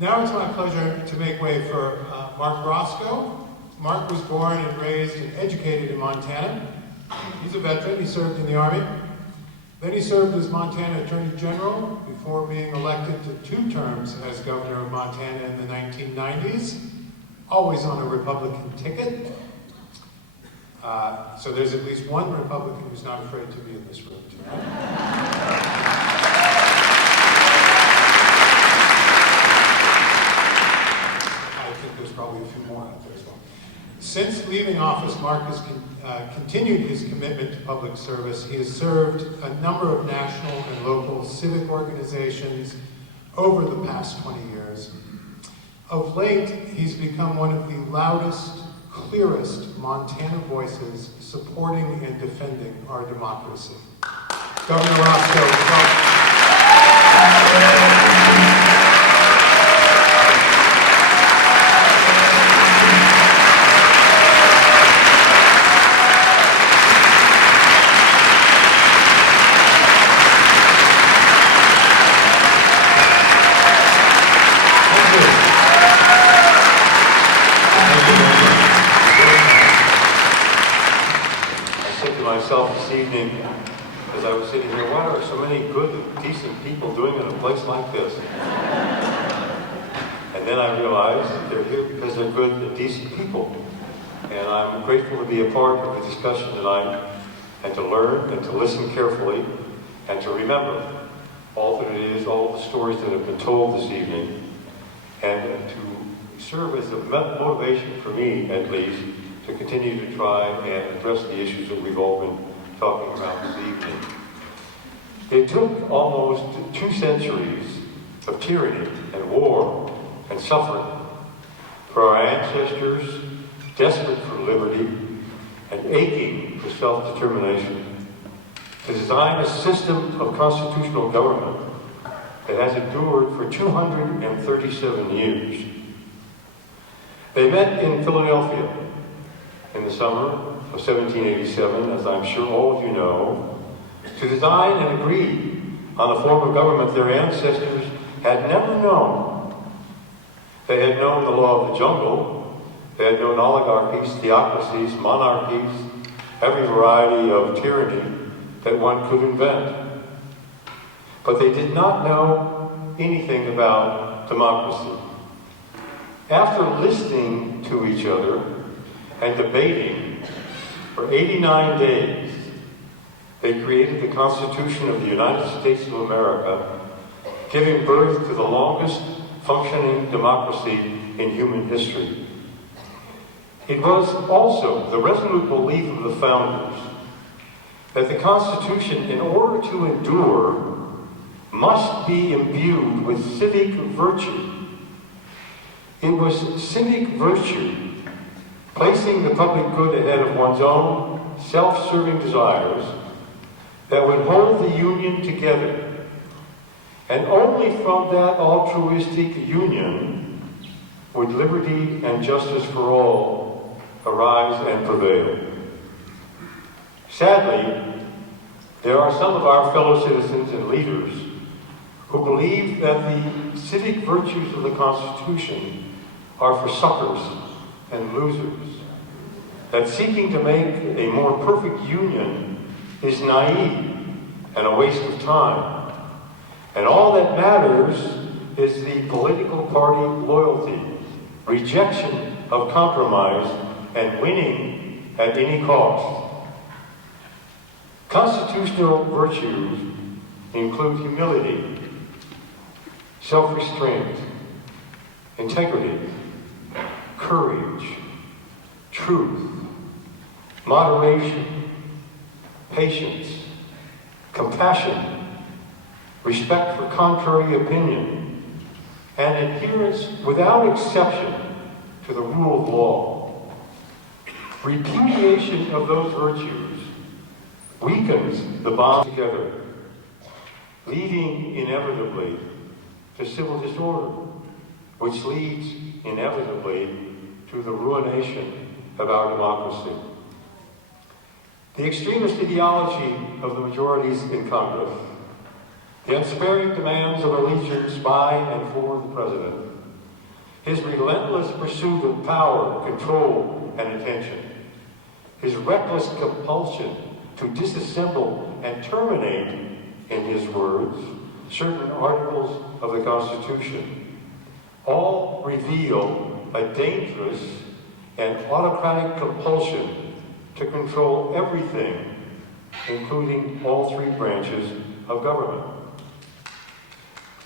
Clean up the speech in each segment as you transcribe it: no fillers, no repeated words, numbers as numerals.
Now it's my pleasure to make way for Marc Racicot. Marc was born and raised and educated in Montana. He's a veteran. He served in the Army. Then he served as Montana Attorney General before being elected to 2 terms as governor of Montana in the 1990s, always on a Republican ticket. So there's at least one Republican who's not afraid to be in this room tonight. I think there's probably a few more out there as well. Since leaving office, Marc has continued his commitment to public service. He has served a number of national and local civic organizations over the past 20 years. Of late, he's become one of the loudest, clearest Montana voices supporting and defending our democracy. Governor Racicot, welcome. Myself this evening, as I was sitting here, why are so many good, decent people doing it in a place like this? And then I realized they're here because they're good and decent people. And I'm grateful to be a part of the discussion tonight, and to learn and to listen carefully, and to remember all that it is, all the stories that have been told this evening, and to serve as a motivation for me, at least, to continue to try and address the issues that we've all been talking about this evening. It took almost 2 centuries of tyranny and war and suffering for our ancestors, desperate for liberty and aching for self-determination, to design a system of constitutional government that has endured for 237 years. They met in Philadelphia in the summer of 1787, as I'm sure all of you know, to design and agree on a form of government their ancestors had never known. They had known the law of the jungle. They had known oligarchies, theocracies, monarchies, every variety of tyranny that one could invent. But they did not know anything about democracy. After listening to each other and debating for 89 days, they created the Constitution of the United States of America, giving birth to the longest functioning democracy in human history. It was also the resolute belief of the founders that the Constitution, in order to endure, must be imbued with civic virtue. It was civic virtue, placing the public good ahead of one's own self-serving desires, that would hold the Union together. And only from that altruistic union would liberty and justice for all arise and prevail. Sadly, there are some of our fellow citizens and leaders who believe that the civic virtues of the Constitution are for suckers and losers, that seeking to make a more perfect union is naive and a waste of time, and all that matters is the political party loyalty, rejection of compromise, and winning at any cost. Constitutional virtues include humility, self-restraint, integrity, courage, truth, moderation, patience, compassion, respect for contrary opinion, and adherence without exception to the rule of law. Repudiation of those virtues weakens the bond together, leading inevitably to civil disorder, which leads inevitably to the ruination of our democracy. The extremist ideology of the majorities in Congress, the unsparing demands of allegiance by and for the President, his relentless pursuit of power, control, and attention, his reckless compulsion to disassemble and terminate, in his words, certain articles of the Constitution, all reveal a dangerous and autocratic compulsion to control everything, including all three branches of government.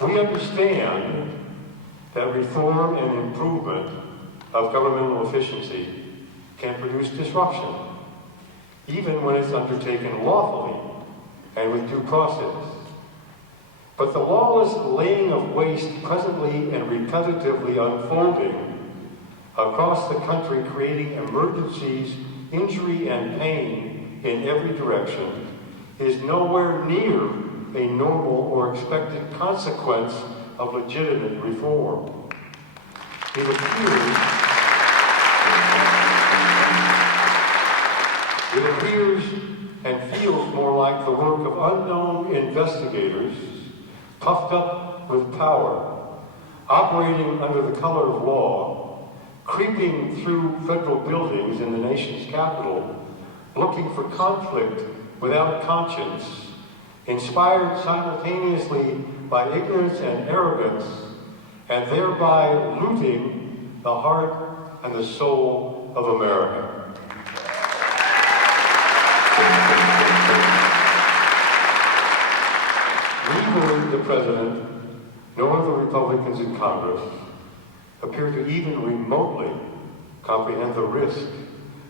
We understand that reform and improvement of governmental efficiency can produce disruption, even when it's undertaken lawfully and with due process. But the lawless laying of waste presently and repetitively unfolding across the country, creating emergencies, injury, and pain in every direction, is nowhere near a normal or expected consequence of legitimate reform. It appears and feels more like the work of unknown investigators, puffed up with power, operating under the color of law, creeping through federal buildings in the nation's capital, looking for conflict without conscience, inspired simultaneously by ignorance and arrogance, and thereby looting the heart and the soul of America. Neither the President nor the Republicans in Congress appear to even remotely comprehend the risk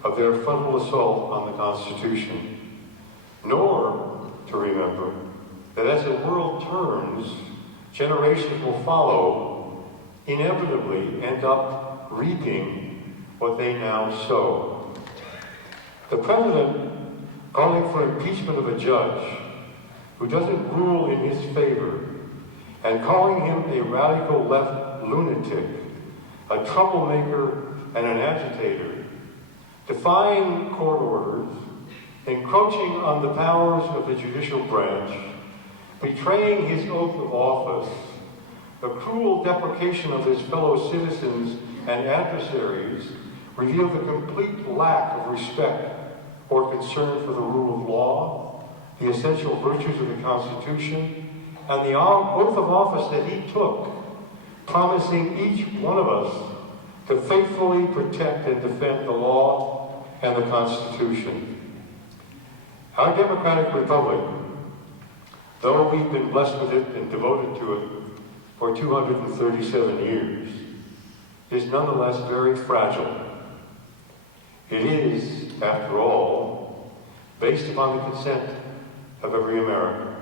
of their frontal assault on the Constitution, nor to remember that as the world turns, generations will follow, inevitably end up reaping what they now sow. The President calling for impeachment of a judge who doesn't rule in his favor, and calling him a radical left lunatic, a troublemaker and an agitator, defying court orders, encroaching on the powers of the judicial branch, betraying his oath of office, the cruel deprecation of his fellow citizens and adversaries reveal the complete lack of respect or concern for the rule of law, the essential virtues of the Constitution, and the oath of office that he took, promising each one of us to faithfully protect and defend the law and the Constitution. Our democratic republic, though we've been blessed with it and devoted to it for 237 years, is nonetheless very fragile. It is, after all, based upon the consent of every American.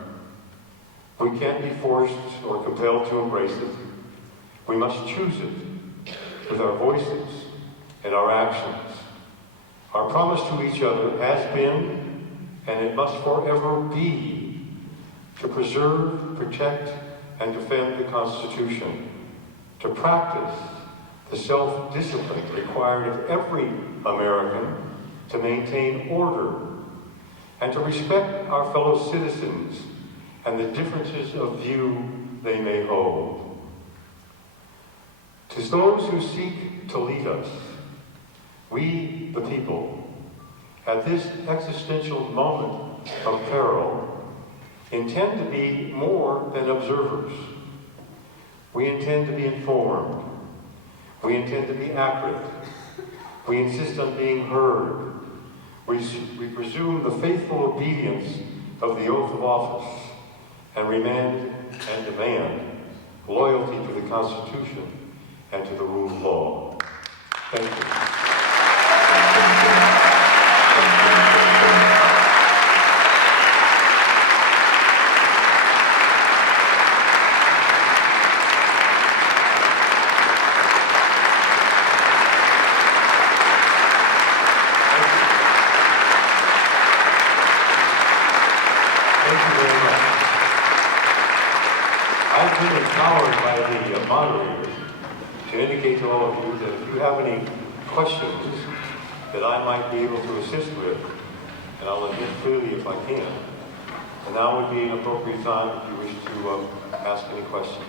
We can't be forced or compelled to embrace it. We must choose it with our voices and our actions. Our promise to each other has been, and it must forever be, to preserve, protect, and defend the Constitution, to practice the self-discipline required of every American to maintain order, and to respect our fellow citizens and the differences of view they may hold. To those who seek to lead us, we, the people, at this existential moment of peril, intend to be more than observers. We intend to be informed. We intend to be accurate. We insist on being heard. We presume the faithful obedience of the oath of office and demand loyalty to the Constitution and to the rule of law. Thank you. I've been empowered by the moderator to indicate to all of you that if you have any questions that I might be able to assist with, and I'll admit clearly if I can, and now would be an appropriate time if you wish to ask any questions.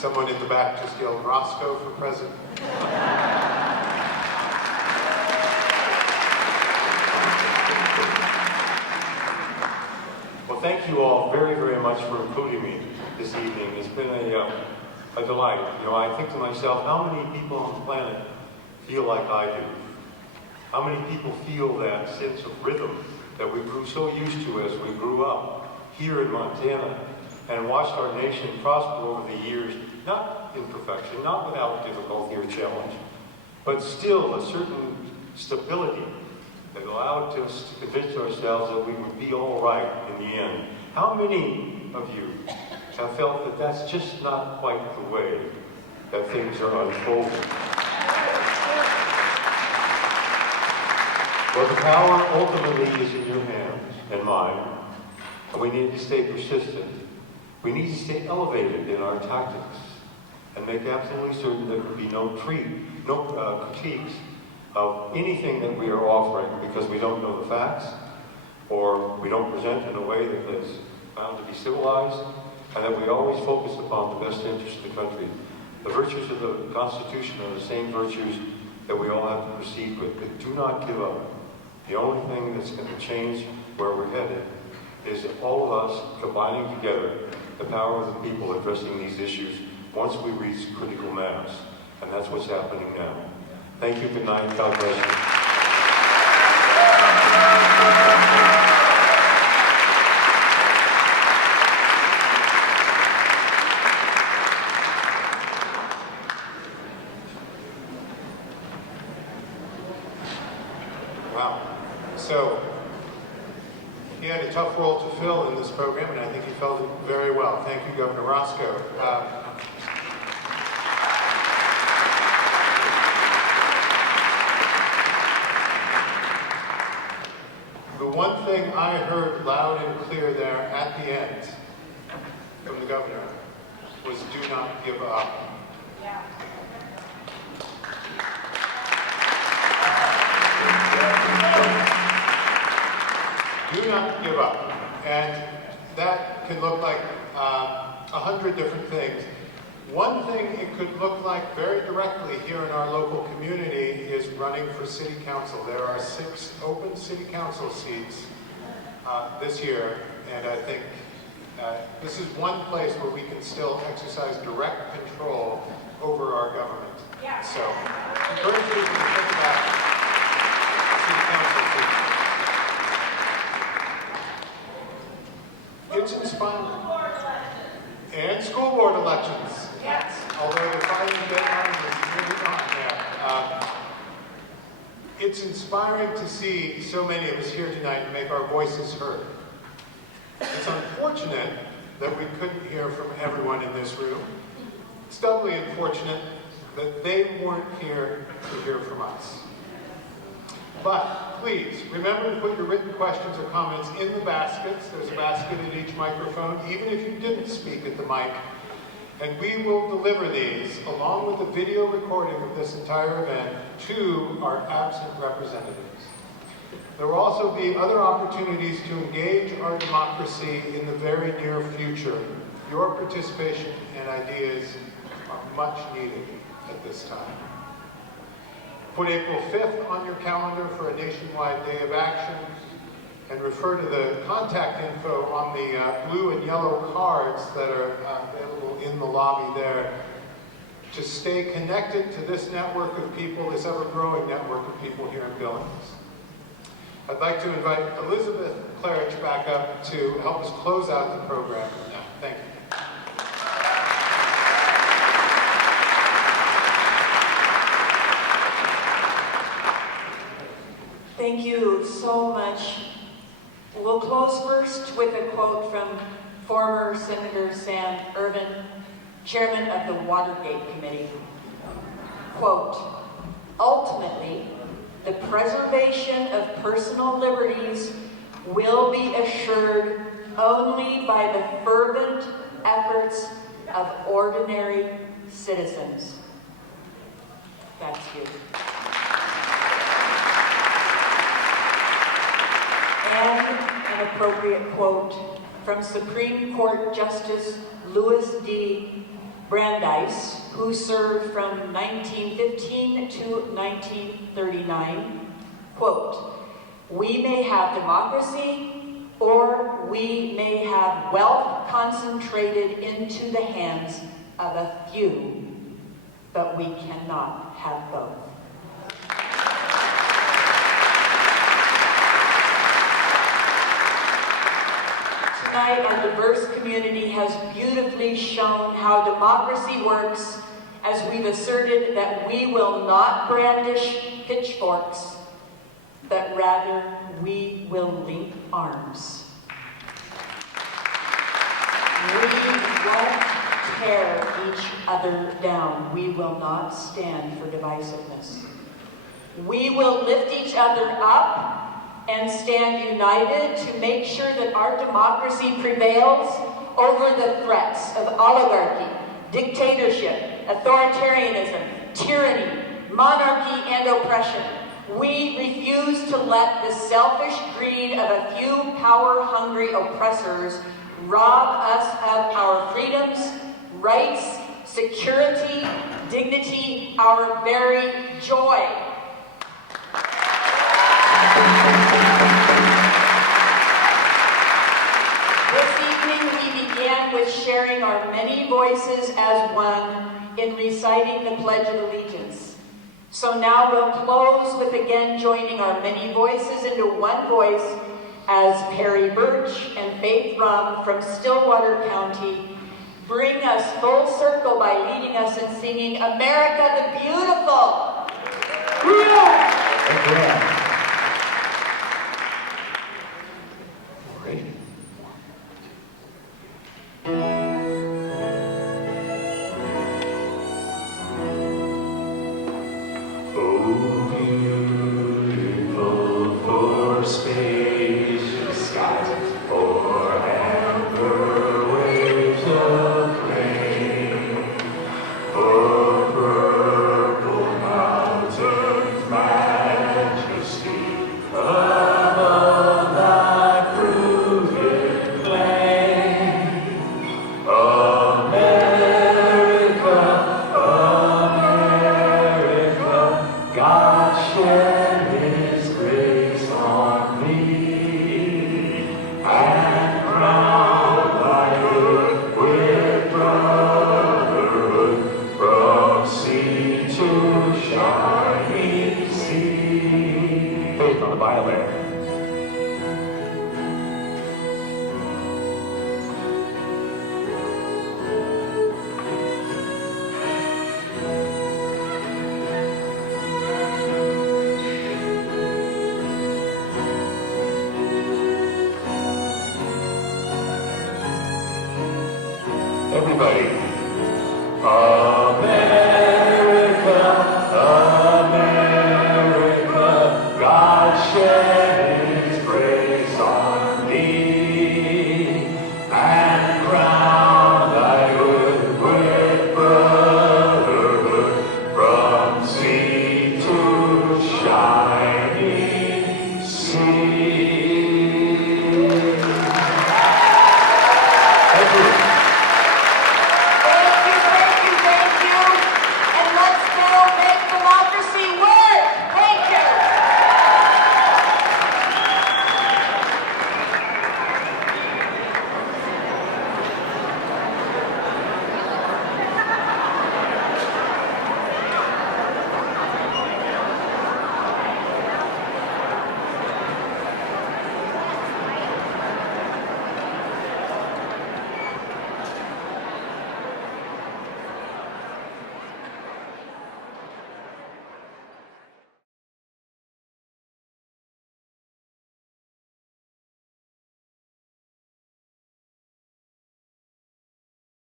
Someone in the back just yelled Roscoe for president. Well, thank you all very, very much for including me this evening. It's been a delight. You know, I think to myself, how many people on the planet feel like I do? How many people feel that sense of rhythm that we grew so used to as we grew up here in Montana and watched our nation prosper over the years, not in perfection, not without difficulty or challenge, but still a certain stability that allowed us to convince ourselves that we would be all right in the end. How many of you have felt that that's just not quite the way that things are unfolding? Well, the power ultimately is in your hands and mine, and we need to stay persistent. We need to stay elevated in our tactics and make absolutely certain there can be no critiques of anything that we are offering because we don't know the facts or we don't present in a way that is found to be civilized, and that we always focus upon the best interest of the country. The virtues of the Constitution are the same virtues that we all have to proceed with, but do not give up. The only thing that's going to change where we're headed is all of us combining together the power of the people addressing these issues once we reach critical mass. And that's what's happening now. Thank you. Good night. God bless you. Wow. So, he had a tough role to fill in this program, and I think he filled it very well. Thank you, Governor Roscoe. The one thing I heard loud and clear there at the end from the governor was do not give up. Yeah. Do not give up. And that can look like 100 different things. One thing it could look like very directly here in our local community is running for city council. There are 6 open city council seats this year, and I think this is one place where we can still exercise direct control over our government. Yeah. So, encourage you to think about city council seats. It's inspiring. And school board elections. Yes. Although the fighting deadline is really on there. It's inspiring to see so many of us here tonight and make our voices heard. It's unfortunate that we couldn't hear from everyone in this room. It's doubly unfortunate that they weren't here to hear from us. But please, remember to put your written questions or comments in the baskets. There's a basket in each microphone, even if you didn't speak at the mic. And we will deliver these, along with the video recording of this entire event, to our absent representatives. There will also be other opportunities to engage our democracy in the very near future. Your participation and ideas are much needed at this time. Put April 5th on your calendar for a nationwide day of action, and refer to the contact info on the blue and yellow cards that are available in the lobby there to stay connected to this network of people, this ever-growing network of people here in Billings. I'd like to invite Elizabeth Claridge back up to help us close out the program now. Thank you. Thank you so much. We'll close first with a quote from former Senator Sam Ervin, chairman of the Watergate Committee. Quote, ultimately, the preservation of personal liberties will be assured only by the fervent efforts of ordinary citizens. That's you. And an appropriate quote from Supreme Court Justice Louis D. Brandeis, who served from 1915 to 1939, quote, "We may have democracy, or we may have wealth concentrated into the hands of a few, but we cannot have both." Tonight, our diverse community has beautifully shown how democracy works as we've asserted that we will not brandish pitchforks, but rather we will link arms. We won't tear each other down. We will not stand for divisiveness. We will lift each other up and stand united to make sure that our democracy prevails over the threats of oligarchy, dictatorship, authoritarianism, tyranny, monarchy, and oppression. We refuse to let the selfish greed of a few power-hungry oppressors rob us of our freedoms, rights, security, dignity, our very joy. This evening we began with sharing our many voices as one in reciting the Pledge of Allegiance. So now we'll close with again joining our many voices into one voice as Perry Birch and Faith Rum from Stillwater County bring us full circle by leading us in singing America the Beautiful. Yeah. Great. Oh, beautiful for spacious skies, for amber waves of grain, for purple mountains, majesty above thy fruited plain. America, God shed His grace on thee, and crown thy earth with brotherhood, from sea to shining sea. Faith on the violin. Everybody.